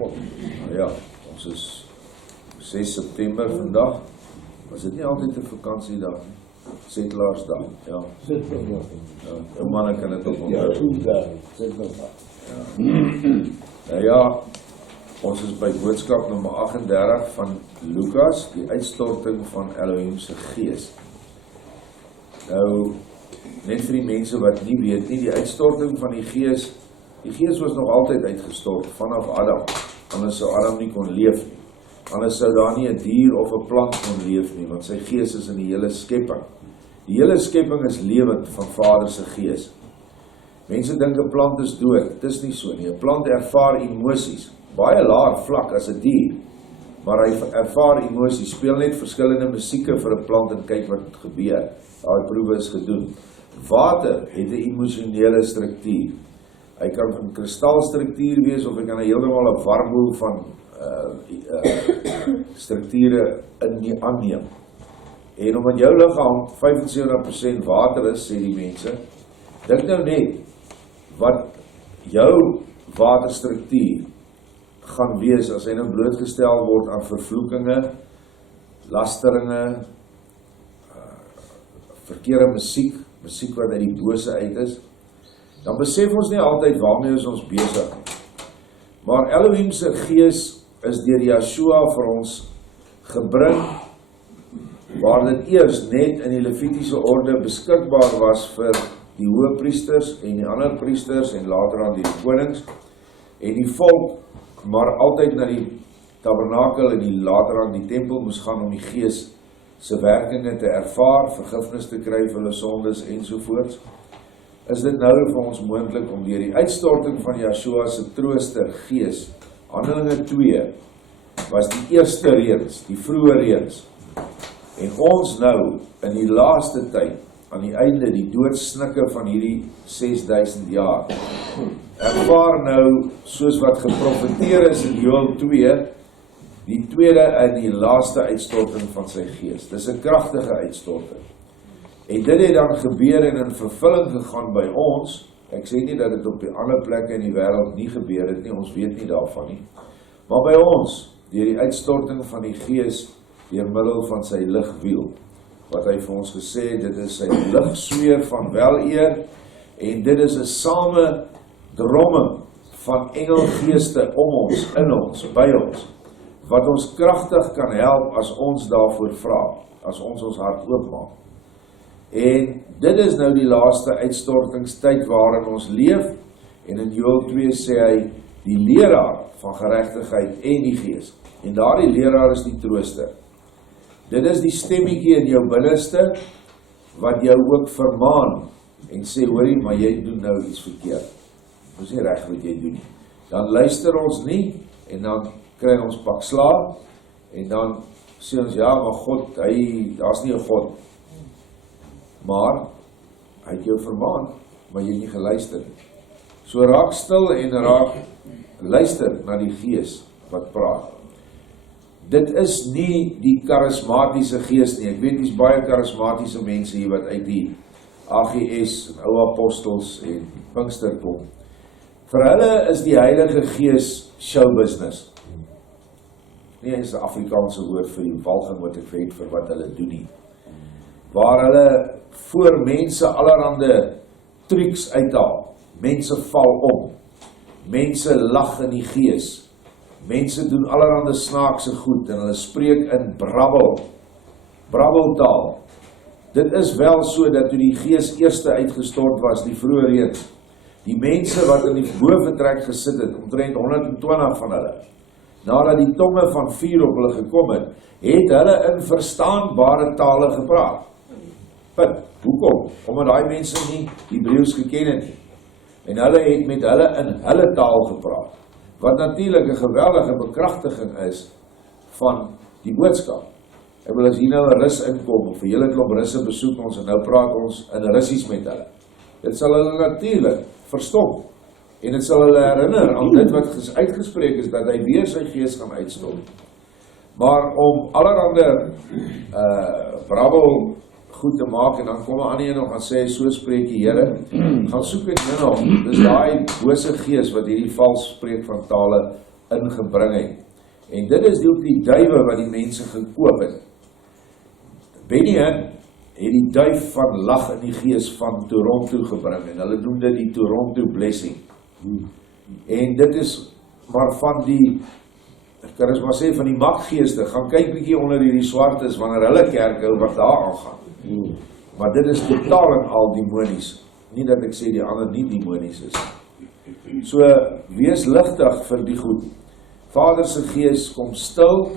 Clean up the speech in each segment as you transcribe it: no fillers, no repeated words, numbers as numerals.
Nou ja, ons is 6 September vandag. Was dit nie altyd 'n vakansiedag nie? Settlaarsdag, ja. Ja, manne kan dit ook onthou. Nou ja, ons is by boodskap nommer 38 van Lukaas, die uitstorting van Elohim se gees. Nou, net vir die mense wat nie weet nie, die uitstorting van die gees was nog altyd uitgestort, vanaf Adam. Anders sou Adam nie kon leef nie. Anders sou daar nie 'n dier of 'n plant kon leef nie, want sy gees is in die hele skepping. Die hele skepping is lewend van Vader se gees. Mense dink 'n plant is dood, dit is nie so nie. 'n Plant ervaar emosies, baie laer vlak as 'n dier, maar hy ervaar emosies, speel net verskillende musieke vir 'n plant en kyk wat gebeur. Daai proewe is gedoen. Water het 'n emosionele struktuur. Hy kan van kristalstruktuur wees, of hy kan heeltemal 'n warboel van strukture aanneem. En omdat jou liggaam 75% water is, sê die mense, dink nou net wat jou waterstruktuur gaan wees as hy nou blootgestel word aan vervloekinge, lasteringe, verkeerde musiek wat uit die bose uit is, dan besef ons nie altyd waarmee ons besig nie. Maar Elohim se gees is deur Yeshua vir ons gebring, waar dit eers net in die Levitiese orde beskikbaar was vir die hoëpriesters en die ander priesters en later aan die konings en die volk, maar altyd na die tabernakel en later aan die tempel moes gaan om die gees se werkinge te ervaar, vergifnis te kry vir hulle sondes ensovoorts. Is dit nou vir ons moontlik om deur die uitstorting van Yeshua se trooster gees, Handelinge 2 was die eerste reëns, die vroeë reëns, en ons nou in die laaste tyd, aan die einde, die doodsnikke van hierdie 6000 jaar, ervaar nou, soos wat geprofeteer is in Joël 2, die tweede en die laaste uitstorting van sy gees. Dis 'n kragtige uitstorting. En dit het dan gebeur en in vervulling gegaan by ons. Ek sê nie dat dit op die ander plekke in die wêreld nie gebeur het nie, ons weet nie daarvan nie. Maar by ons, deur die uitstorting van die gees, deur middel van sy ligwiel, wat hy vir ons gesê het, dit is sy ligsweer van weleer, en dit is 'n samedromming van engelgeeste om ons, in ons, by ons, wat ons kragtig kan help as ons daarvoor vra, as ons hart oopmaak. En dit is nou die laaste uitstortingstyd waarin ons leef, en in Joël 2 sê hy, die leraar van geregtigheid en die gees, en daardie leraar is die trooster. Dit is die stemmetjie in jou binneste, wat jou ook vermaan, en sê, hoorie, maar jy doen nou iets verkeerd. Dit is nie reg wat jy doen nie. Dan luister ons nie, en dan kry ons pak slaap, en dan sê ons, ja, maar God, daar's nie 'n God. Maar, hy het jou vermaan, maar jy het nie geluister nie. So raak stil en raak luister na die gees wat praat. Dit is nie die charismatiese gees nie. Ek weet, dis baie charismatiese mense hier wat uit die AGS, ou apostels en Pinkster kom. Vir hulle is die Heilige Gees show business. Nie eens 'n Afrikaanse woord vir die walging wat ek weet vir wat hulle doen nie. Waar hulle voor mense allerhande trucs uithaal. Mense val om. Mense lag in die gees. Mense doen allerhande snaakse goed en hulle spreek in brabbeltaal. Dit is wel so dat toe die gees eerste uitgestort was, die vroeë reëns, die mense wat in die boventrek gesit het, omtrent 120 van hulle, nadat die tonge van vuur op hulle gekom het, het hulle in verstaanbare tale gepraat. Punt. Hoekom? Omdat daai mense nie Hebreëus geken het nie. En hulle het met hulle in hulle taal gepraat. Wat natuurlik 'n geweldige bekragtiging is van die boodskap. Ek wil as hier nou 'n Rus inkom, of 'n hele klomp Russe besoek ons, en nou praat ons in Russies met hulle. Dit sal hulle natuurlik verstom. En dit sal hulle herinner aan dit wat uitgespreek is, dat hy weer sy gees gaan uitstort. Maar om allerhande brabbel goed te maak, en dan kom 'n ander een nog en sê, so spreek die Here, gaan soek dit nou nog. Dis daai bose gees wat hierdie vals spreek van tale ingebring het. En dit is ook die duiwe wat die mense gekoop het. Benjamin het die duif van lag in die gees van Toronto gebring, en hulle noem dit die Toronto Blessing. En dit is maar van die, ek kan eens maar sê, van die maggeeste, gaan kyk bietjie onder die swartes, wanneer hulle kerk hou wat daar aangaan. Maar dit is totaal en al demonies, nie dat ek sê die ander nie demonies is. So, wees ligtig vir die goed. Vader se gees kom stil,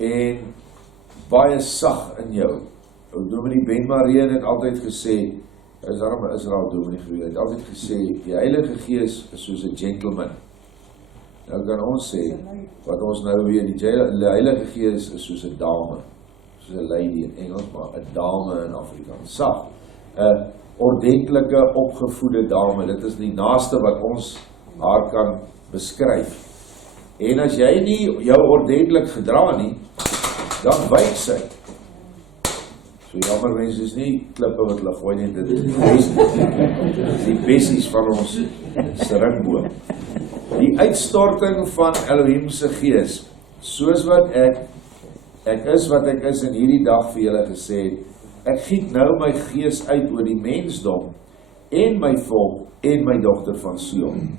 en baie sag in jou. Dominee Ben Mareen het altyd gesê, is daarom een Israel dominee gewees, het altyd gesê, die Heilige Gees is soos 'n gentleman. Nou kan ons sê, wat ons nou weer, die Heilige Gees is soos 'n dame, soos 'n lady in Engels, maar 'n dame in Afrikaans, sag, 'n ordentlike opgevoede dame, dit is die naaste wat ons haar kan beskryf. En as jy nie jou ordentlik gedra nie, dan wyk sy. So jammer mense, is nie klippe wat hulle gooi nie, dit is die bessies van ons seringboom. Die uitstorting van Elohim se gees, soos wat ek is wat ek is in hierdie dag vir julle gesê het, ek giet nou my gees uit oor die mensdom, en my volk, en my dogter van Sion,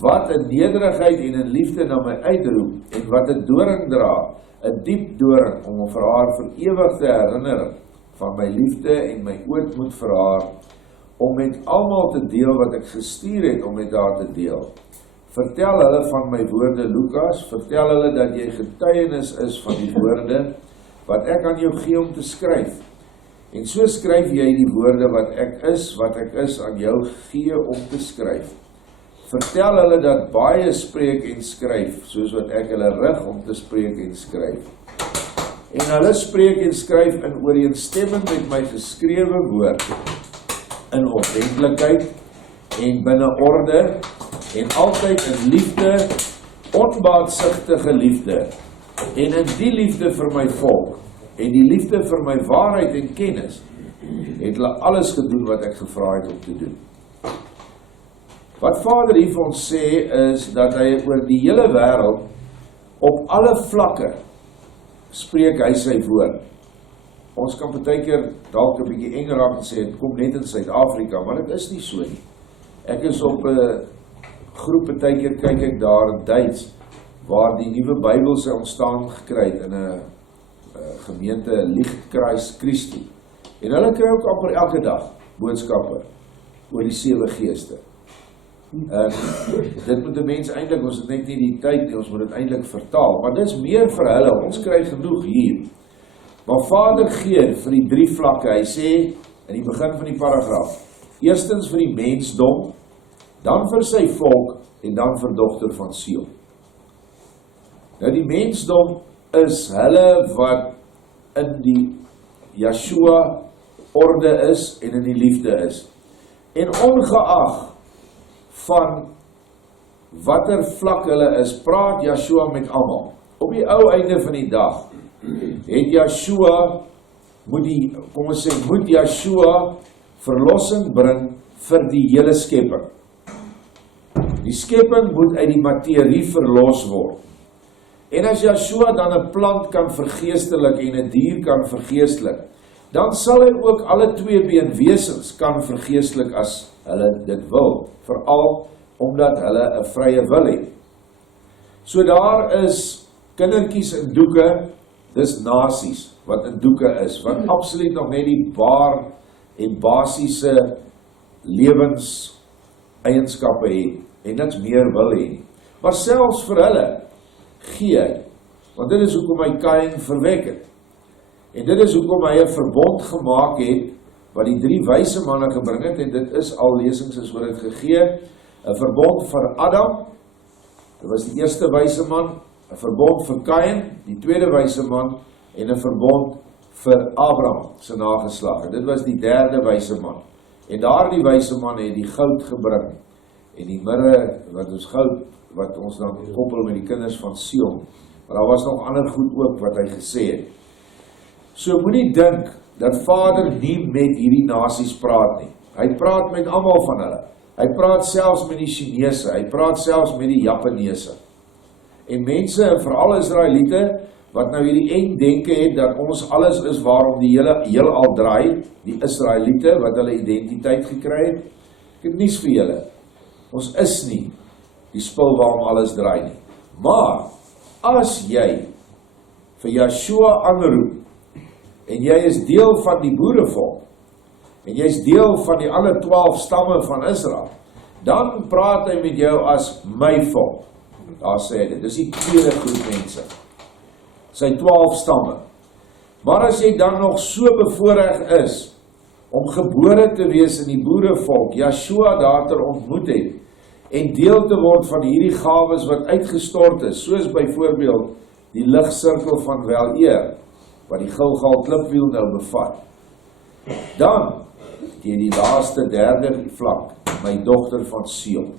wat in nederigheid en in liefde na my uitroep, en wat 'n doring dra, 'n diep doring, om vir haar vir ewig te herinner, van my liefde en my ootmoed vir haar, om met almal te deel wat ek gestuur het om met haar te deel. Vertel hulle van my woorde, Lukaas, vertel hulle dat jy getuienis is van die woorde, wat ek aan jou gee om te skryf. En so skryf jy die woorde wat ek is aan jou gee om te skryf. Vertel hulle dat baie spreek en skryf, soos wat ek hulle rig om te spreek en skryf. En hulle spreek en skryf in ooreenstemming met my geskrewe woord, in ordentlikheid en binne orde, en altyd in liefde, onbaatsigtige liefde, en in die liefde vir my volk, en die liefde vir my waarheid en kennis, het hulle alles gedoen wat ek gevra het om te doen. Wat Vader hier vir ons sê, is dat hy oor die hele wêreld, op alle vlakke, spreek hy sy woord. Ons kan partykeer dalk 'n bietjie eng raak en sê, het kom net in Suid-Afrika, maar dit is nie so nie. Ek is op 'n groep, partykeer kyk ek daar in Duits, waar die nuwe Bybel sy ontstaan gekry het, in 'n gemeente Lichtkruis Christi. En hulle kry ook amper elke dag boodskappe oor die 7 geeste. Dit moet 'n mens eintlik, ons het net nie die tyd nie, ons moet dit eintlik vertaal, maar dit is meer vir hulle, ons kry genoeg hier. Maar Vader gee vir die 3 vlakke, hy sê in die begin van die paragraaf, eerstens vir die mensdom, dan vir sy volk, en dan vir dogter van Sion. Nou die mensdom is hulle wat in die Yeshua orde is, en in die liefde is. En ongeag van watter vlak hulle is, praat Yeshua met almal. Op die ou einde van die dag, het Yeshua, moet Yeshua verlossing bring vir die hele skepping. Die skepping moet uit die materie verlos word. En as Yeshua dan 'n plant kan vergeestelik en 'n dier kan vergeestelik, dan sal hy ook alle 2-been wesens kan vergeestelik as hulle dit wil, veral omdat hulle 'n vrye wil het. So daar is kindertjies in doeke, dis nasies wat in doeke is, wat absoluut nog net die baar en basiese lewenseienskappe het, en niks meer wil hê. Maar selfs vir hulle gee hy, want dit is hoekom hy Kain verwek het. En dit is hoekom hy 'n verbond gemaak het, wat die 3 wyse manne gebring het, en dit is al lesings is oor dit gegee, 'n verbond vir Adam, dit was die eerste wyse man, 'n verbond vir Kain, die tweede wyse man, en 'n verbond vir Abraham se nageslag, en dit was die 3de wyse man. En daardie wyse man het die goud gebring, en die mirre, wat ons dan koppel met die kinders van Sion, maar daar was nog ander goed ook wat hy gesê het. So moenie dink dat Vader nie met hierdie nasies praat nie. Hy praat met almal van hulle. Hy praat selfs met die Chinese, hy praat selfs met die Japaneese. En mense, veral Israeliete, wat nou hierdie denke het, dat ons alles is waarom die heelal draai, die Israeliete, wat hulle identiteit gekry het, ek het nies vir julle. Ons is nie die spul waarom alles draai nie. Maar, as jy vir Yeshua aanroep, en jy is deel van die boerevolk, en jy is deel van die ander 12 stamme van Israel, dan praat hy met jou as my volk. Daar sê hy dit, dis die tweede groep mense. Sy 12 stamme. Maar as jy dan nog so bevoorreg is, om gebore te wees in die boerevolk, Yeshua daar te ontmoet het, en deel te word van hierdie gawes wat uitgestort is, soos byvoorbeeld die ligsirkel van weleer, wat die Gilgal klipwiel nou bevat, dan, teen die laaste derde vlak, my dogter van Sion.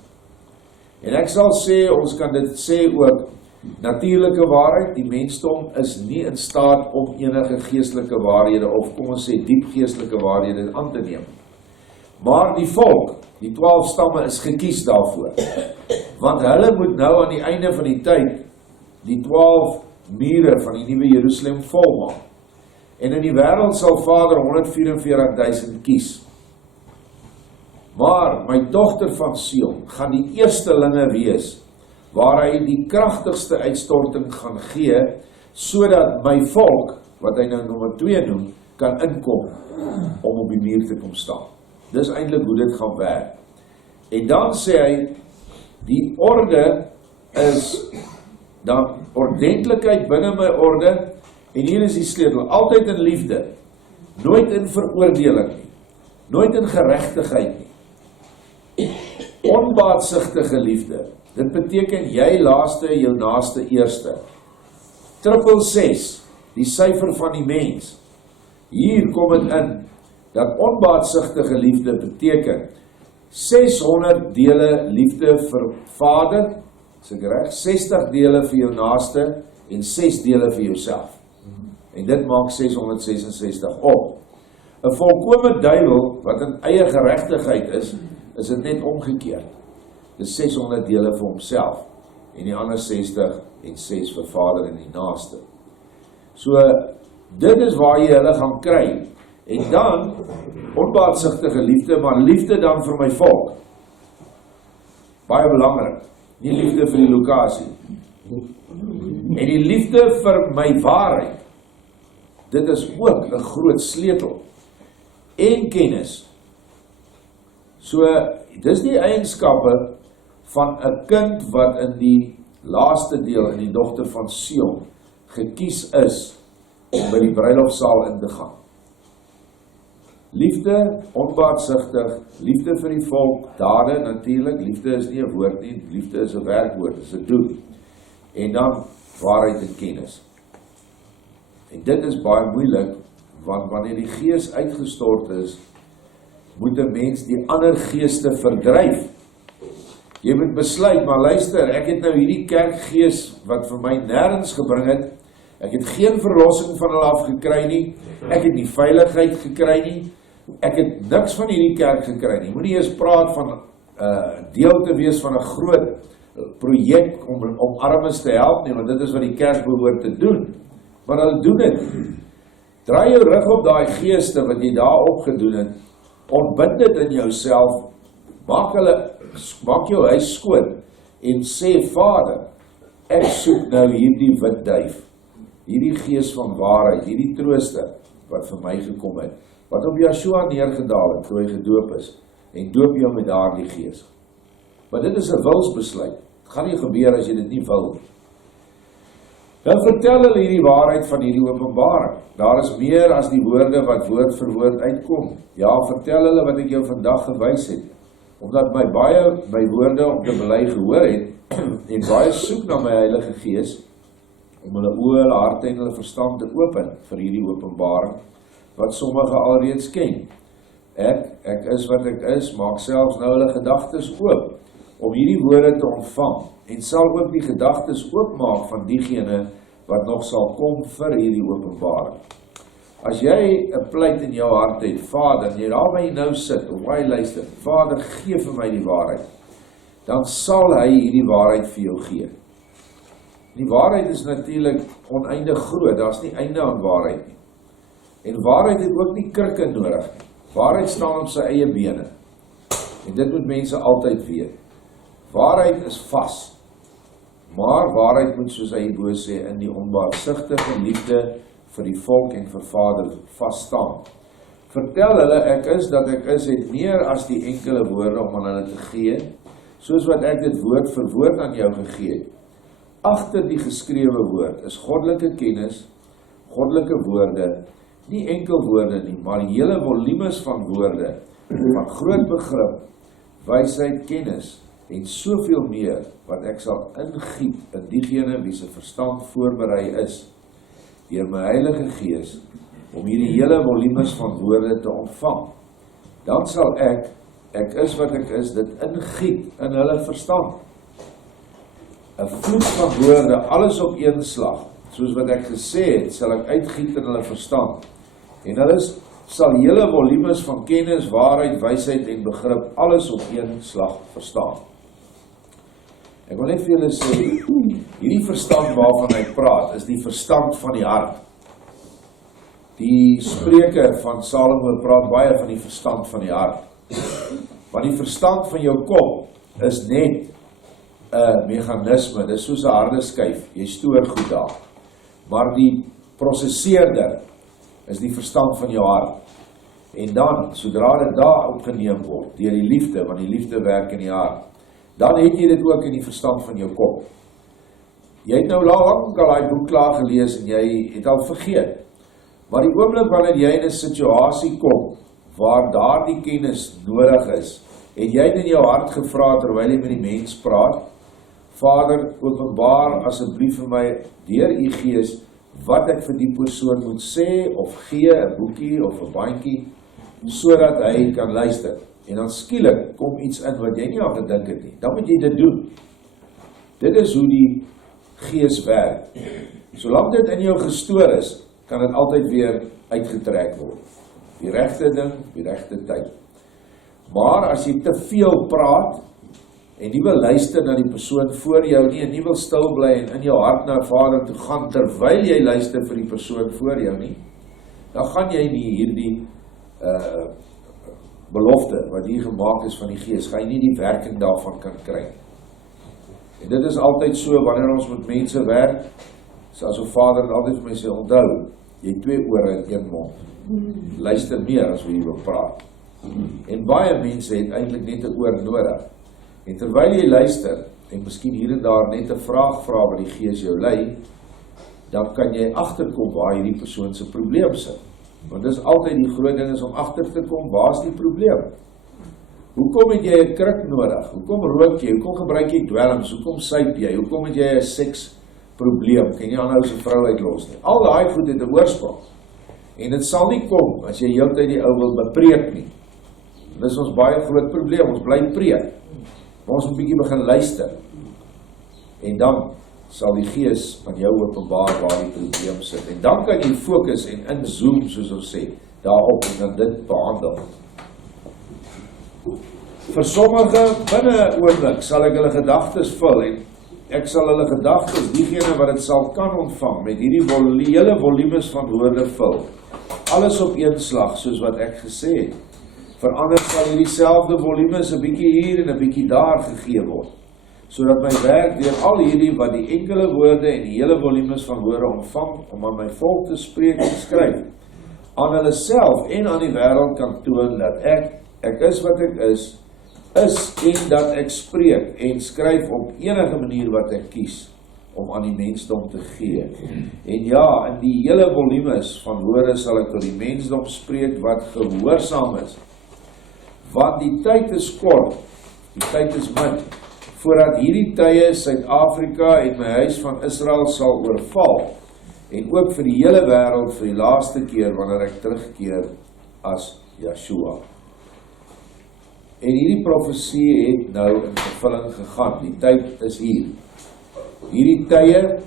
En ek sal sê, ons kan dit sê ook, natuurlike waarheid, die mensdom is nie in staat om enige geestelike waarhede, of kom ons sê diep geestelike waarhede aan te neem. Maar die volk, die 12 stamme is gekies daarvoor, want hulle moet nou aan die einde van die tyd, die 12 mure van die nuwe Jerusalem volmaak. En in die wêreld sal Vader 144.000 kies. Maar my dogter van Sion gaan die eerstelinge wees, waar hy die kragtigste uitstorting gaan gee, sodat my volk, wat hy nou nommer 2 noem, kan inkom, om op die muur te kom staan. Dis eintlik hoe dit gaan werk. En dan sê hy, die orde is, dan ordentlikheid binne my orde, en hier is die sleutel, altyd in liefde, nooit in veroordeling nie, nooit in geregtigheid nie, onbaatsigtige liefde, dit beteken jy laaste, jou naaste eerste, 666, die syfer van die mens, hier kom het in, dat onbaatsigtige liefde beteken, 600 dele liefde vir Vader, is ek reg, 60 dele vir jou naaste, en 6 dele vir jouself. En dit maak 666 op. 'n volkome duiwel, wat in eie geregtigheid is dit net omgekeerd. Dit is 600 dele vir homself, en die ander 60 en 6 vir Vader en die naaste. So, dit is waar jy hulle gaan kry. En dan, onbaatsigtige liefde, maar liefde dan vir my volk. Baie belangrik, nie liefde vir die Lukaas nie. En die liefde vir my waarheid, dit is ook 'n groot sleutel. En kennis. So, dis die eienskappe van 'n kind wat in die laaste deel, in die dogter van Sion, gekies is om by die bruilofsaal in te gaan. Liefde, onbaatsigtig, liefde vir die volk, dade natuurlik, liefde is nie 'n woord nie, liefde is 'n werkwoord, is 'n doen. En dan waarheid en kennis. En dit is baie moeilik, want wanneer die gees uitgestort is, moet 'n mens die ander geeste verdryf. Jy moet besluit, maar luister, ek het nou hierdie kerkgees wat vir my nêrens gebring het, ek het geen verlossing van hulle af gekry nie, ek het nie veiligheid gekry nie, ek het niks van hierdie kerk gekry nie. Moenie eens praat van deel te wees van 'n groot projek om armes te help nie, want dit is wat die kerk behoort te doen. Maar hulle doen dit. Draai jou rug op daai geeste wat jy daar opgedoen het, ontbind dit in jouself, maak jou huis skoon, en sê, Vader, ek soek nou hierdie wit duif, hierdie gees van waarheid, hierdie trooster, wat vir my gekom het, wat op Yeshua neergedaal het, toe hy gedoop is, en doop jou met daardie gees. Maar dit is 'n wilsbesluit, het gaan nie gebeur as jy dit nie wil. Dan vertel hulle hierdie waarheid van hierdie openbaring. Daar is meer as die woorde wat woord vir woord uitkom. Ja, vertel hulle wat ek jou vandag gewys het. Omdat my woorde om te bely gehoor het, en baie soek na my Heilige Gees, om hulle oë, hulle harte en hulle verstand te open vir hierdie openbaring, wat sommige alreeds ken. Ek is wat ek is, maak selfs nou hulle gedagtes oop, om hierdie woorde te ontvang, en sal ook die gedagtes oopmaak van diegene wat nog sal kom vir hierdie openbaring. As jy 'n pleit in jou hart het, Vader, en jy daar waar jy nou sit, of waar jy luister, Vader, gee vir my die waarheid, dan sal hy hierdie waarheid vir jou gee. Die waarheid is natuurlik oneindig groot, daar is nie einde aan waarheid nie. En waarheid het ook nie krikke nodig nie. Waarheid staan op sy eie bene. En dit moet mense altyd weet. Waarheid is vas. Maar waarheid moet, soos hy hierbo sê, in die onbaatsigtige liefde vir die volk en vir Vader vas staan. Vertel hulle ek is dat ek is, het meer as die enkele woorde om aan hulle te gee, soos wat ek dit woord vir woord aan jou gegee het. Agter die geskrewe woord is goddelike kennis, goddelike woorde, nie enkel woorde nie, maar hele volumes van woorde, van groot begrip, wysheid, kennis, en soveel meer, wat ek sal ingiet in diegene wie se verstand voorberei is, deur my Heilige Gees, om hierdie hele volumes van woorde te ontvang. Dan sal ek is wat ek is, dit ingiet in hulle verstand. 'n vloed van woorde, alles op een slag, soos wat ek gesê het, sal ek uitgiet in hulle verstand. En hulle sal hele volumes van kennis, waarheid, wysheid en begrip, alles op een slag verstaan. Ek wil net vir julle sê, hierdie verstand waarvan ek praat, is die verstand van die hart. Die Spreuke van Salomo praat baie van die verstand van die hart. Want die verstand van jou kop is net 'n meganisme, dit is soos 'n harde skyf, jy stoor goed daar. Maar die prosesseerder is die verstand van jou hart. En dan, sodra dit daar opgeneem word, deur die liefde, want die liefde werk in die hart, dan het jy dit ook in die verstand van jou kop. Jy het nou lank al daai boek klaar gelees en jy het al vergeet. Maar die oomblik wanneer jy in 'n situasie kom waar daardie kennis nodig is, en jy het in jou hart gevra terwyl jy met die mens praat, Vader, openbaar asseblief vir my deur u Gees wat ek vir die persoon moet sê of gee, 'n boekie of 'n bandjie, sodat hy kan luister. En dan skielik kom iets in wat jy nie aan gedink het nie. Dan moet jy dit doen. Dit is hoe die Gees werk. Solank dit in jou gestoor is, kan dit altyd weer uitgetrek word. Die regte ding, die regte tyd. Maar as jy te veel praat en nie wil luister na die persoon voor jou nie, en nie wil stil bly en in jou hart na Vader toe gaan terwyl jy luister vir die persoon voor jou nie, dan gaan jy nie hierdie belofte wat hier gemaak is van die Gees, gaan jy nie die werking daarvan kan kry. En dit is altyd so, wanneer ons met mense werk, soos Vader altyd vir my sê, onthou, jy 2 ore en 1 mond. Luister meer as wie jy wil praat. En baie mense het eintlik net 'n oor nodig. En terwyl jy luister, en miskien hier en daar net 'n vraag vra wat die Gees jou lei, dan kan jy agterkom waar hierdie persoon se probleem sit. Want dis altyd die groot ding is om agter te kom, waar is die probleem? Hoekom het jy 'n kruk nodig? Hoekom rook jy? Hoekom gebruik jy dwelms? Hoekom suip jy? Hoekom het jy 'n seksprobleem? Kan jy aanhou se vrou uitlos nie? Al daai goed het 'n oorsprong. En dit sal nie kom as jy heeltyd die ou wil bepreek nie. Dit is ons baie groot probleem, ons bly preek. Maar ons moet 'n bietjie begin luister. En dan sal die Gees aan jou openbaar waar die probleem sit. En dan kan jy fokus en inzoom, soos ons sê, daarop en dan dit behandel. Vir sommige binne 'n oomblik sal ek hulle gedagtes vul en ek sal hulle gedagtes, diegene wat dit sal kan ontvang, met hierdie hele volumes van woorde vul. Alles op een slag, soos wat ek gesê het. Vir ander sal hierdie selfde volumes 'n bietjie hier en 'n bietjie daar gegee word, sodat my werk deur al hierdie wat die enkele woorde en die hele volumes van woorde ontvang, om aan my volk te spreek en skryf, aan hulle self en aan die wêreld kan toon dat ek is wat ek is en dat ek spreek en skryf op enige manier wat ek kies om aan die mensdom te gee. En ja, in die hele volumes van woorde sal ek tot die mensdom spreek wat gehoorsaam is. Want die tyd is kort, die tyd is min, voordat hierdie tye Suid-Afrika en my huis van Israel sal oorval, en ook vir die hele wêreld vir die laaste keer wanneer ek terugkeer as Yeshua. En hierdie profesie het nou in vervulling gegaan, die tyd is hier. Hierdie tye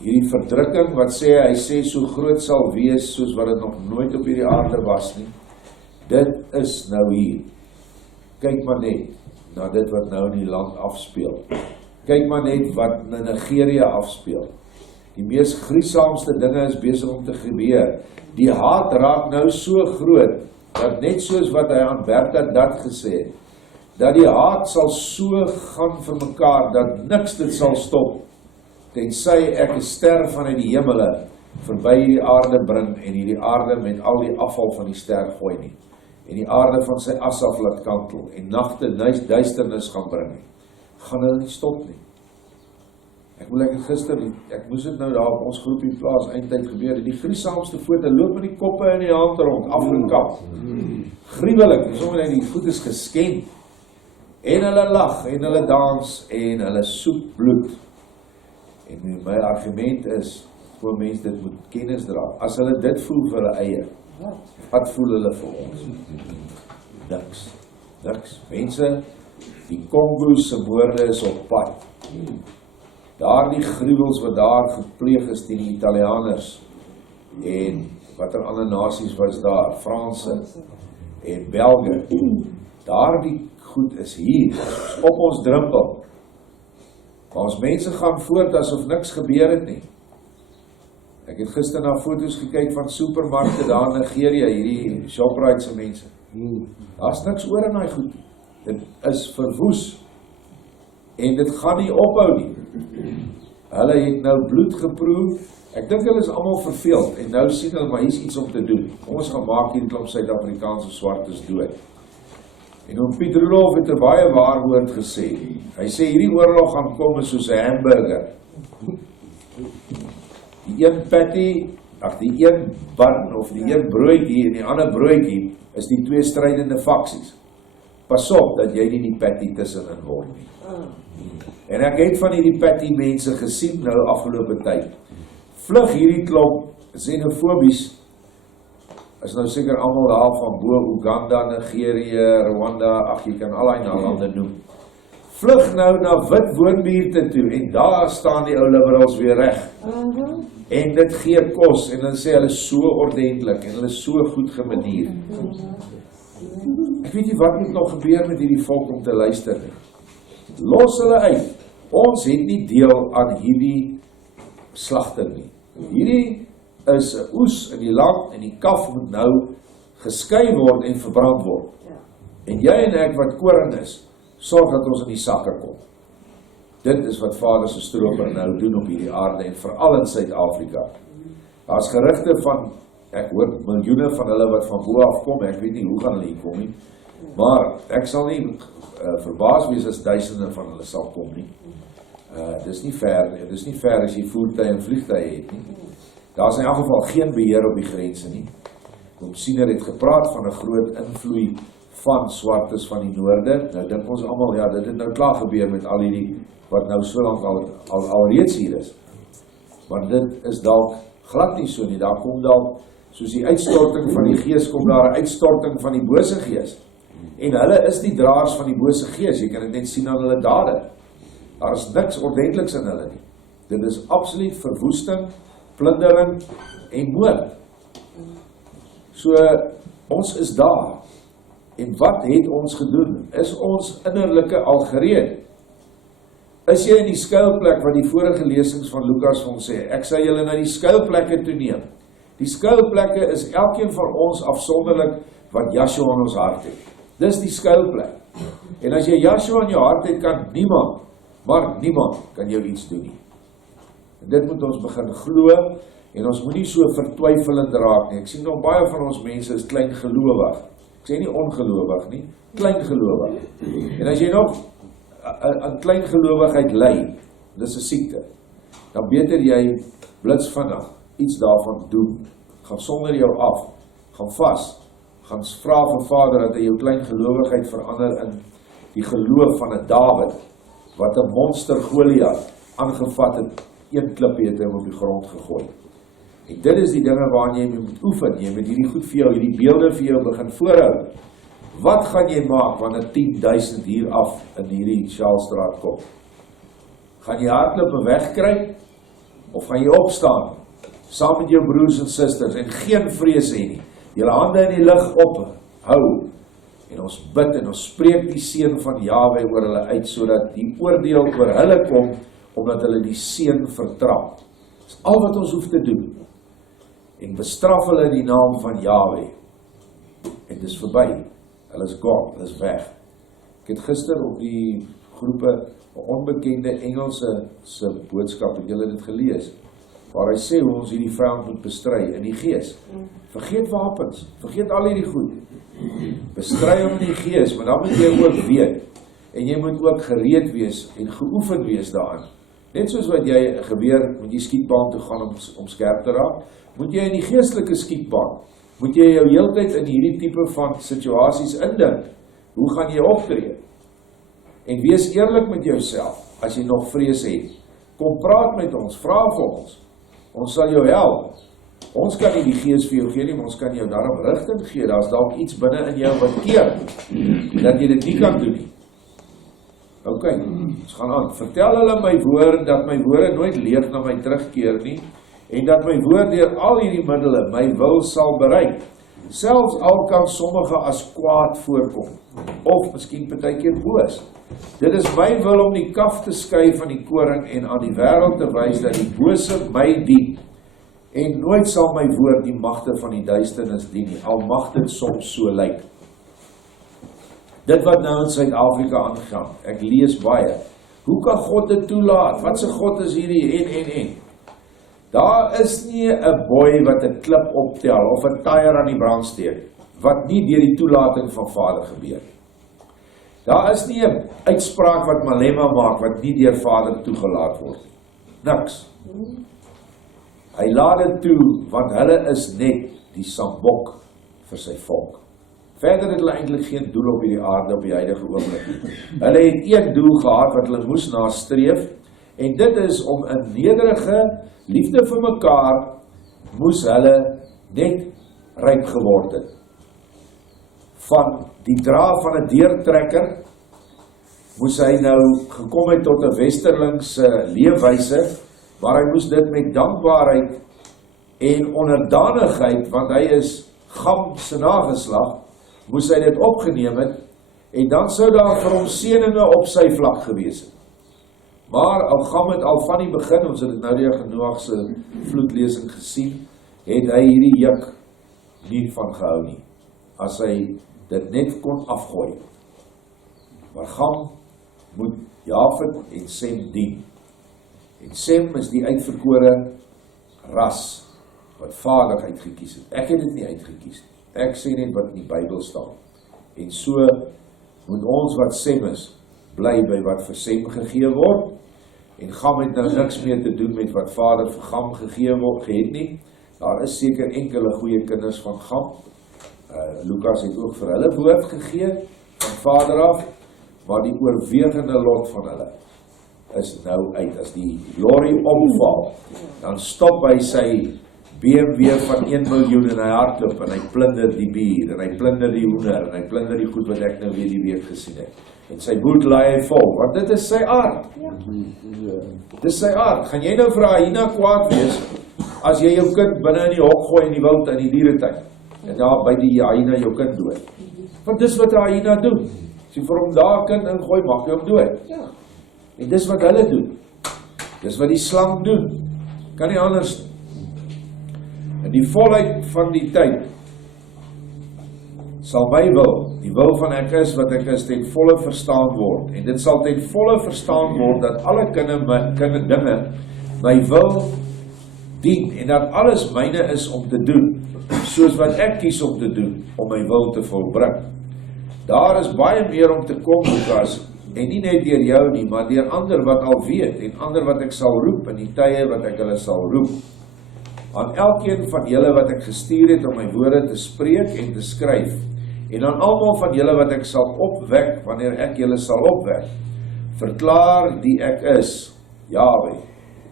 hierdie verdrukking wat hy sê so groot sal wees soos wat dit nog nooit op hierdie aarde was nie. Dit is nou hier. Kyk maar net na dit wat nou in die land afspeel. Kyk maar net wat in Nigeria afspeel. Die mees gruisamste dinge is besig om te gebeur. Die haat raak nou so groot, dat net soos wat hy aan Bertha dat gesê het, dat die haat sal so gaan vir mekaar, dat niks dit sal stop, tensy ek 'n ster vanuit die hemele verby hierdie aarde bring, en hierdie aarde met al die afval van die ster gooi nie, en die aarde van sy as af laat kantel, en nagte duisternis gaan bring, gaan hulle nie stop nie. Ek moes dit nou daar op ons groepie plaas eindtyd gebeur, die gruisamste foto loop met die koppe in die hand rond, afgekap. Gruwelik, sommer die goed is gesken, en hulle lag, en hulle dans, en hulle soek bloed. En my argument is, voor mense dit moet kennis dra, as hulle dit voel vir hulle eie, wat voel hulle vir ons? Niks. Mense, die Kongo se moorde is op pad. Daar die gruwels wat daar gepleeg is teen die Italianers, en wat er ander nasies was daar, Franse en Belge, daar die goed is hier, op ons drempel. Maar ons mense gaan voort asof niks gebeur het nie. Ek het gister na foto's gekyk van supermarkte daar in Nigeria, hierdie Shoprite se mense. Daar is niks oor in daai goed. Dit is verwoes. En dit gaan nie ophou nie. Hulle het nou bloed geproe. Ek dink hulle is almal verveeld. En nou sien hulle, maar hier is iets om te doen. Ons gaan maak hierdie klomp Suid-Afrikaanse swartes dood. En oom Piet Rudolph het 'n baie waar woord gesê. Hy sê hierdie oorlog gaan kom soos 'n hamburger. Die een patty, die een bun of die een broodjie en die ander broodjie is die twee strydende faksies. Pas op dat jy nie die patty tussenin word nie. En ek het van hierdie patty mense gesien nou afgelope tyd. Vlug hierdie klomp xenofobies, is nou seker almal daar van bo Uganda, Nigeria, Rwanda, jy kan al die lande noem. Vlug nou na wit woonbuurte toe, en daar staan die ou liberals weer reg. En dit gee kos, en dan sê hulle so ordentlik, en hulle so goed gemanier. Ek weet nie wat moet nog gebeur met hierdie volk om te luister nie. Los hulle uit. Ons het nie deel aan hierdie slagting nie. Hierdie is 'n oes in die land, en die kaf moet nou geskei word en verbrand word. En jy en ek wat koring is, sorg dat ons in die sakke kom. Dit is wat Vader se stroper nou doen op hierdie aarde, en veral in Suid-Afrika. Daar's gerugte van, ek hoor miljoene van hulle wat van bo af kom, ek weet nie hoe gaan hulle hier kom nie, maar ek sal nie verbaas wees as duisende van hulle sal kom nie. Dis nie ver as jy voertuie en vliegtuie het nie. Daar is in elk geval geen beheer op die grense nie. Oom Siener het gepraat van 'n groot invloei van swartes van die noorde. Nou dink ons almal, ja, dit het nou klaar gebeur met al hierdie wat nou so lank al reeds hier is. Maar dit is dalk glad nie so nie. Daar kom dalk, soos die uitstorting van die gees, kom daar 'n uitstorting van die bose gees. En hulle is die draers van die bose gees. Jy kan dit net sien aan hulle dade. Daar is niks ordentliks in hulle nie. Dit is absoluut verwoesting, plundering en moord. So, ons is daar. En wat het ons gedoen? Is ons innerlike al gereed? Is jy in die skuilplek wat die vorige lesings van Lukaas van sê, ek sal julle na die skuilplekke toe neem. Die skuilplekke is elkeen van ons afsonderlik wat Yahshua in ons hart het. Dis die skuilplek. En as jy Yahshua in jou hart het, kan niemand, maar niemand kan jou iets doen nie. En dit moet ons begin glo, en ons moet nie so vertwyfelend raak nie. Ek sien nog baie van ons mense is klein gelowig. Ek sê nie ongelowig nie, klein gelowig. En as jy nog aan klein gelowigheid ly, dis 'n siekte, dan beter jy blits vinnig iets daarvan doen. Gaan sonder jou af, gaan vas, gaan vra vir Vader dat hy jou klein gelowigheid verander in die geloof van 'n Dawid, wat 'n monster Goliat aangevat het, een klip het hom op die grond gegooi. En dit is die dinge waarin jy moet oefen, jy moet hierdie goed vir jou, hierdie beelde vir jou begin voorhou. Wat gaan jy maak wanneer 10.000 hier af in hierdie Sjaalstraat kom? Gaan jy hardloop en wegkry? Of gaan jy opstaan, saam met jou broers en susters, en geen vrees hê nie, julle hande in die lug ophou, en ons bid en ons spreek die seën van Jahwe oor hulle uit, sodat die oordeel oor hulle kom, omdat hulle die seën vertrap. Dis al wat ons hoef te doen. En bestraf hulle in die naam van Jahwe. En dis verby. Hulle is gone, hulle is weg. Ek het gister op die groepe, 'n onbekende Engelse se boodskap, het julle dit gelees, waar hy sê hoe ons hierdie vyand moet bestry in die gees. Vergeet wapens, vergeet al hierdie goed. Bestry hom in die gees, maar dan moet jy ook weet, en jy moet ook gereed wees en geoefen wees daarin. Net soos wat jy geweer, moet jy skietbaan toe gaan om skerp te raak, moet jy in die geestelike skietbaan, moet jy jou heeltyd in hierdie tipe van situasies indink. Hoe gaan jy optree? En wees eerlik met jouself, as jy nog vrees het. Kom praat met ons, vra vir ons. Ons sal jou help. Ons kan nie die gees vir jou gee nie, maar ons kan jou daarop rigting gee. Daar's dalk iets binne in jou wat keer, dat jy dit nie kan doen nie. Ok, ons gaan aan. Vertel hulle my woord, dat my woorde nooit leeg na my terugkeer nie, en dat my woord deur al hierdie middele my wil sal bereik. Selfs al kan sommige as kwaad voorkom, of miskien partykeer boos. Dit is my wil om die kaf te skei van die koring en aan die wêreld te wys dat die bose my dien. En nooit sal my woord die magte van die duisternis dien nie, al mag dit soms so lyk. Dit wat nou in Suid-Afrika aangaan, ek lees baie. Hoe kan God dit toelaat? Wat se God is hierdie en? Daar is nie 'n boy wat 'n klip optel of 'n tyre aan die brand steek, wat nie deur die toelating van Vader gebeur. Daar is nie 'n uitspraak wat Malema maak, wat nie deur Vader toegelaat word. Niks. Hy laat dit toe, want hulle is net die sambok vir sy volk. Verder het hulle eintlik geen doel op hierdie aarde op die huidige oomblik nie. Hulle het een doel gehad wat hulle moes nastreef, en dit is om 'n nederige liefde vir mekaar, moes hulle net ryk geword het. Van die dra van 'n deurtrekker, moes hy nou gekom het tot 'n westerlingse leefwyse, maar hy moes dit met dankbaarheid en onderdanigheid, want hy is Gam se nageslag, moes hy dit opgeneem het, en dan sou daar vir hom seëninge op sy vlak gewees het. Maar Gam het al van die begin, ons het dit nou deur Noag se vloedlesing gesien, het hy hierdie juk nie van gehou nie, as hy dit net kon afgooi. Maar Gam moet Jafet en Sem dien. En Sem is die uitverkore ras, wat Vader uitgekies het. Ek het dit nie uitgekies nie. Ek sê net wat in die Bybel staan. En so moet ons wat Sem is, bly by wat vir Sem gegee word. En Gam het nou niks meer te doen met wat Vader vir Gam gegee word, gehet nie. Daar is seker enkele goeie kinders van Gam. Lukaas het ook vir hulle woord gegee, van Vader af, maar die oorwegende lot van hulle is nou uit. As die lorry omval, dan stop hy sy BMW van 1 miljoen en hy hardloop, en hy plunder die bier, en hy plunder die hoender, en hy plunder die goed wat ek nou weer die week gesien het. En sy boet laai hy vol, want dit is sy aard. Dit is sy aard. Gaan jy nou vir 'n hyena kwaad wees, as jy jou kind binne in die hok gooi in die wild in die dieretuin, en daar by die hyena jou kind dood? Want dis wat 'n hyena doen. As jy vir hom daar 'n kind ingooi, maak jy hom dood. En dis wat hulle doen. Dis wat die slang doen. Kan nie anders. In die volheid van die tyd sal my wil, die wil van ek is wat ek is, ten volle verstaan word. En dit sal ten volle verstaan word dat alle dinge my wil dien, en dat alles myne is om te doen, soos wat ek kies om te doen, om my wil te volbring. Daar is baie meer om te kom, Lukaas, en nie net deur jou nie, maar deur ander wat al weet, en ander wat ek sal roep, in die tye wat ek hulle sal roep. Aan elkeen van julle wat ek gestuur het om my woorde te spreek en te skryf, en aan almal van julle wat ek sal opwek, wanneer ek julle sal opwek, verklaar die ek is, Jahwe.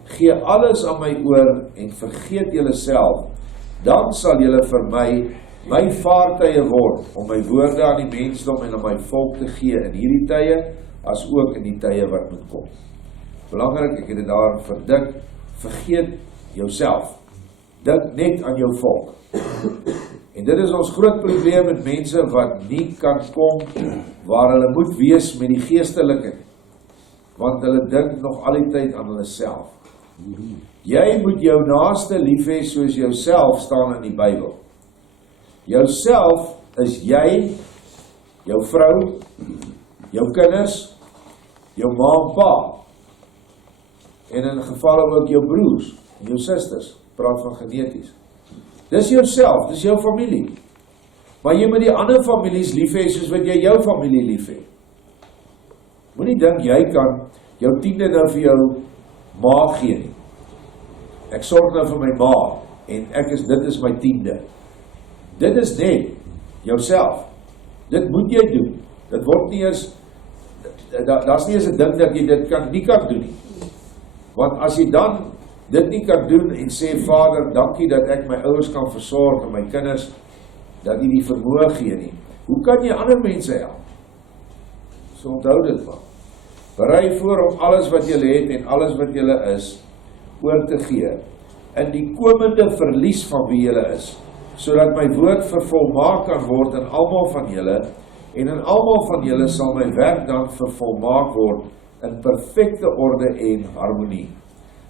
Gee alles aan my oor, en vergeet julle self, dan sal julle vir my vaartuie word, om my woorde aan die mensdom en aan my volk te gee, in hierdie tye, as ook in die tye wat moet kom. Belangrik, ek het dit daar verdik, vergeet jouself. Dink net aan jou volk. En dit is ons groot probleem met mense wat nie kan kom waar hulle moet wees met die geestelike, want hulle dink nog al die tyd aan hulle self. Jy moet jou naaste lief hê soos jouself staan in die Bybel. Jouself is jy, jou vrou, jou kinders, jou ma en pa, en in gevalle ook jou broers en jou susters, praat van geneties. Dis jouself, dis jou familie. Maar jy moet die ander families lief hê soos wat jy jou familie lief hê. Moenie dink jy kan jou 10de nou vir jou ma gee nie. Ek sorg nou vir my ma en dit is my 10de. Dit is net jouself. Dit moet jy doen. Dit word nie eens daar's nie eens 'n ding dat jy dit nie kan doen nie. Want as jy dan dit nie kan doen en sê Vader, dankie dat ek my ouers kan versorg en my kinders, dat jy die vermoë gee nie. Hoe kan jy ander mense help? So onthou dit maar. Berei voor om alles wat jy het en alles wat jy is, oor te gee, in die komende verlies van wie jy is, sodat my woord vervolmaak kan word in almal van julle, en in almal van julle sal my werk dan vervolmaak word in perfekte orde en harmonie.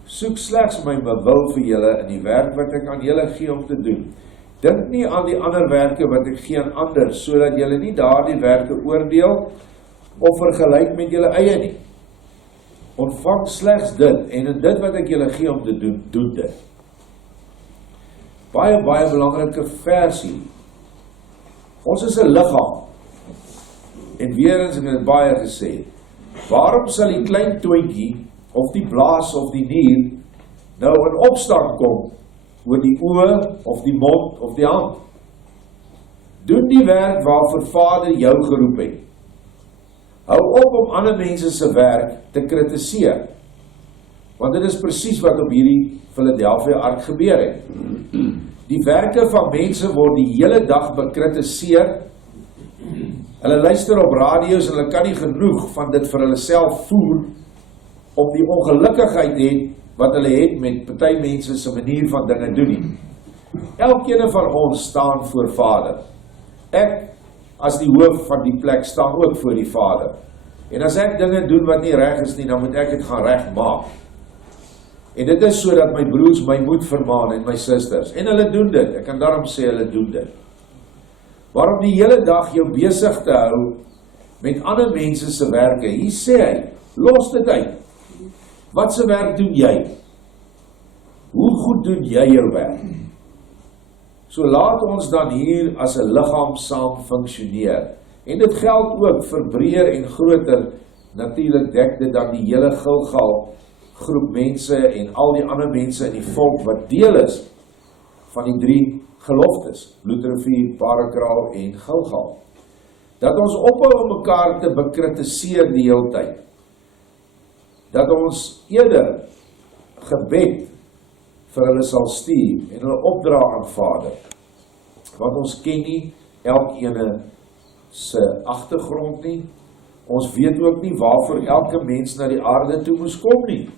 Soek slegs my wil vir julle in die werk wat ek aan julle gee om te doen. Dink nie aan die ander werke wat ek gee aan ander, sodat julle nie daardie werke oordeel of vergelyk met julle eie nie. Ontvang slegs dit, en in dit wat ek julle gee om te doen, doen dit. Baie belangrike versie. Ons is 'n liggaam. En weer eens, ek het dit baie gesê, waarom sal die klein toentjie, of die blaas of die nier, nou in opstand kom, oor die oë, of die mond, of die hand? Doen die werk waarvoor Vader jou geroep het. Hou op om ander mense se werk te kritiseer, want dit is presies wat op hierdie Philadelphia ark gebeur het. Die werke van mense word die hele dag bekritiseer. Hulle luister op radio's en hulle kan nie genoeg van dit vir hulle self voer op die ongelukkigheid het wat hulle het met party mense se manier van dinge doen nie. Elkeen van ons staan voor Vader. Ek, as die hoof van die plek, staan ook voor die Vader. En as ek dinge doen wat nie reg is nie, dan moet ek dit gaan reg maak. En dit is sodat my broers my moet vermaan en my susters. En hulle doen dit. Ek kan daarom sê hulle doen dit. Maar om die hele dag jou besig te hou met ander mense se werke, hier sê hy, los dit uit. Wat se werk doen jy? Hoe goed doen jy jou werk? So laat ons dan hier as 'n liggaam saam funksioneer. En dit geld ook vir breër en groter, natuurlik dek dit dan die hele Gilgal groep mense en al die ander mense in die volk wat deel is van die 3 geloftes, Bloedrivier, Parakraal en Gilgal. Dat ons ophou om mekaar te bekritiseer die hele tyd. Dat ons eerder gebed vir hulle sal stuur en hulle opdra aan Vader. Want ons ken nie elkeen se agtergrond nie. Ons weet ook nie waarvoor elke mens na die aarde toe moes kom nie.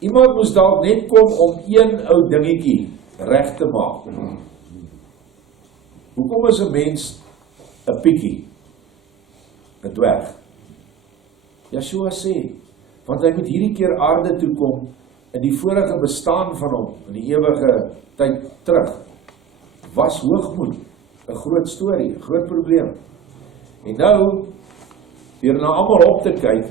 Iemand moes dalk net kom om een ou dingetjie reg te maak. Hoekom is 'n mens 'n pikkie? 'n dwerg? Yeshua sê, want hy moet hierdie keer aarde toe kom in die vorige bestaan van hom, in die ewige tyd terug, was hoogmoed 'n groot storie, 'n groot probleem. En nou, deur na almal op te kyk,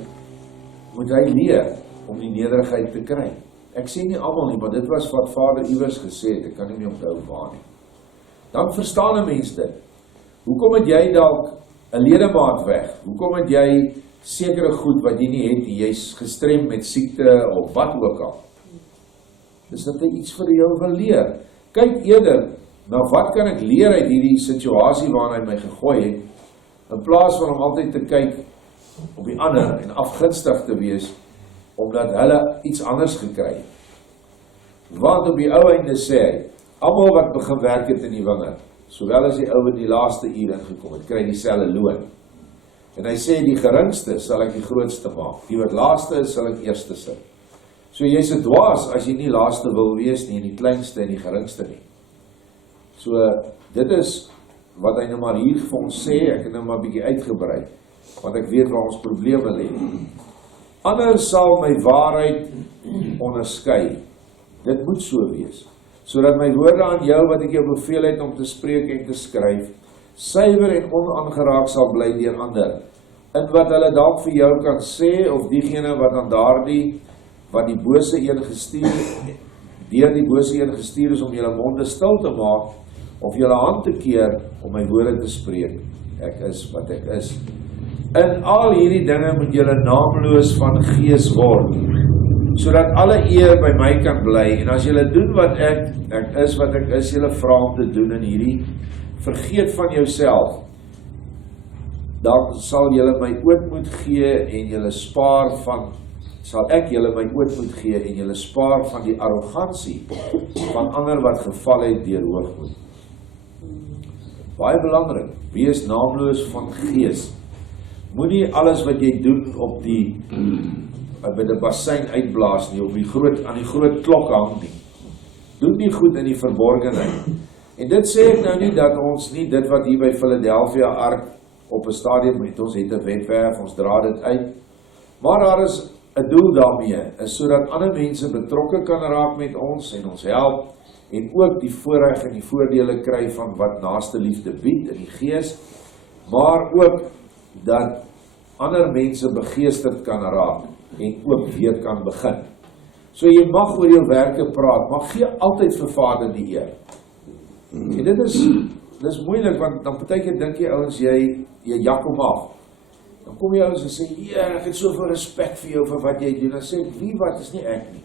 moet hy leer om die nederigheid te kry. Ek sê nie almal nie, maar dit was wat Vader iewers gesê het, ek kan nie onthou waar nie. Dan verstaan 'n mens dit. Hoekom het jy dalk 'n ledemaat weg? Hoekom het jy sekere goed wat jy nie het, jy's gestrem met siekte of wat ook al? Dis dat hy iets vir jou wil leer. Kyk eerder na wat kan ek leer uit hierdie situasie waarin hy my gegooi het, in plaas van om altyd te kyk op die ander en afgunstig te wees, omdat hulle iets anders gekry het. Want op die ou einde sê hy, almal wat begin werk het in die wingerd, sowel as die ou wat die laaste uur ingekom het, kry dieselfde loon. En hy sê, die geringste sal ek die grootste maak, die wat laaste is, sal ek eerste sit. So jy's 'n dwaas as jy nie laaste wil wees nie, en die kleinste en die geringste nie. So dit is wat hy nou maar hier vir ons sê, ek het nou maar 'n bietjie uitgebrei, want ek weet waar ons probleme lê. Ander sal my waarheid onderskei. Dit moet so wees, sodat my woorde aan jou wat ek jou beveel het om te spreek en te skryf, suiwer en onaangeraak sal bly deur ander, in wat hulle dalk vir jou kan sê, of diegene wat aan daardie, wat die bose een deur die bose een gestuur is om julle monde stil te maak, of julle hand te keer om my woorde te spreek. Ek is wat ek is. In al hierdie dinge moet julle naamloos van gees word, sodat alle eer by my kan bly, en as julle doen wat ek is wat ek is, julle vra om te doen in hierdie, vergeet van jouself, dan sal julle my ootmoed gee en julle spaar van, sal ek julle my ootmoed gee en julle spaar van die arrogansie van ander wat geval het deur hoogmoed. Baie belangrik, wees naamloos van gees. Moenie alles wat jy doen op die by die bassein uitblaas nie, aan die groot klok hang nie. Doen nie goed in die verborgenheid. En dit sê ek nou nie dat ons nie dit wat hier by Philadelphia Ark op 'n stadium met ons het 'n webwerf, ons dra dit uit. Maar daar is 'n doel daarmee, is sodat ander mense betrokke kan raak met ons en ons help, en ook die voorreg en die voordele kry van wat naaste liefde bied in die gees, maar ook dat ander mense begeesterd kan raak en ook weer kan begin. So jy mag oor jou werke praat, maar gee altyd vir Vader die eer. En dit is moeilik, want dan partykeer dink jy ouens, jy jak hom af. Dan kom jy ouens en sê, ja, ek het soveel respek vir jou vir wat jy doen. Dan sê ek, wie wat, is nie ek nie.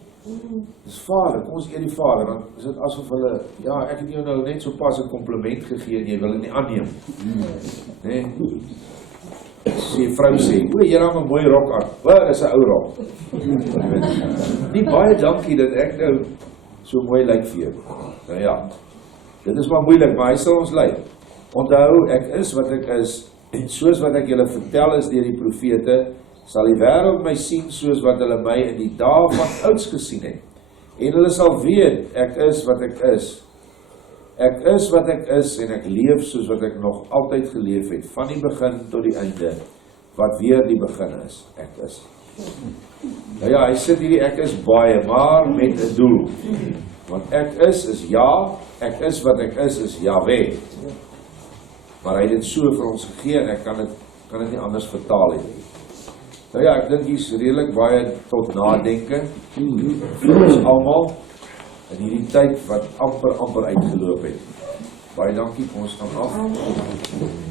Dis Vader, kom ons eer die Vader. Dan is dit asof hulle, ja, ek het jou nou net so pas 'n kompliment gegee en jy wil dit nie aanneem. Nee. As die vrou sê, o, jy het 'n mooi rok aan. Wat is 'n ou rok? Nie baie dankie dat ek nou so mooi lyk vir jou. Nou ja, dit is maar moeilik, maar hy sal ons lei. Onthou, ek is wat ek is, en soos wat ek julle vertel is deur die profete, sal die wêreld my sien soos wat hulle my in die dae van ouds gesien het. En hulle sal weet, ek is wat ek is. Ek is wat ek is, en ek leef soos wat ek nog altyd geleef het, van die begin tot die einde, wat weer die begin is, ek is. Nou ja, hy sit hierdie ek is baie, maar met 'n doel. Want ek is ja, ek is wat ek is Jahweh. Maar hy het dit so vir ons gegee, en ek kan dit nie anders vertaal het. Nou ja, ek dink hier is redelik baie tot nadenke vir ons almal in hierdie tyd wat amper uitgeloop het. Baie dankie, kom ons gaan af.